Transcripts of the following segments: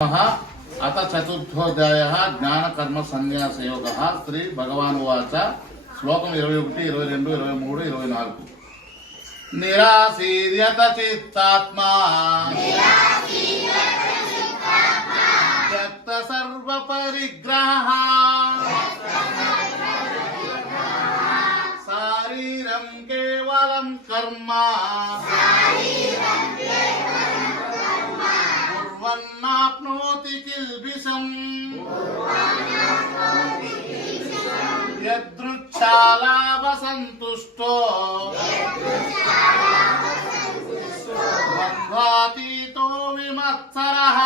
अथ चतुर्थोऽध्यायः ज्ञानकर्म संन्यासयोगः श्री भगवानुवाच श्लोकं 21, 22, 23, 24 निराशीर्यत चित्तात्मा त्यक्त सर्वपरिग्रहः शारीरं केवलं कर्म कुर्वन्नाप्नोति किल्बिषम् यदृच्छालाभसन्तुष्टो बन्धातीतो विमत्सरः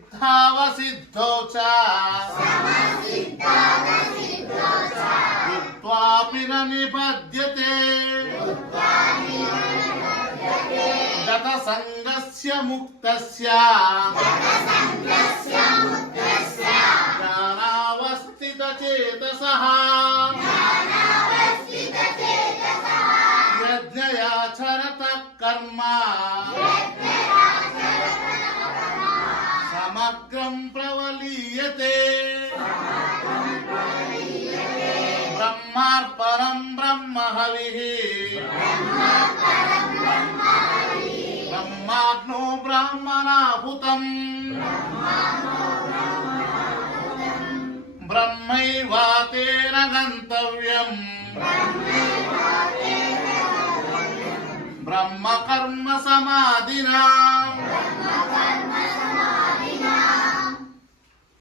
समसिद्धावसिद्धौ च युक्त्वापि न निबध्यते गतसङ्गस्य मुक्तस्य ज्ञानावस्थितचेतसः यज्ञयाचरतः कर्म समग्रं प्रवलीयते ब्रह्मार्पणं ब्रह्म हविः ब्रह्माग्नो ब्रह्मणाहुतं ब्रह्मैवातेन गन्तव्यम् ब्रह्म कर्म समाधिना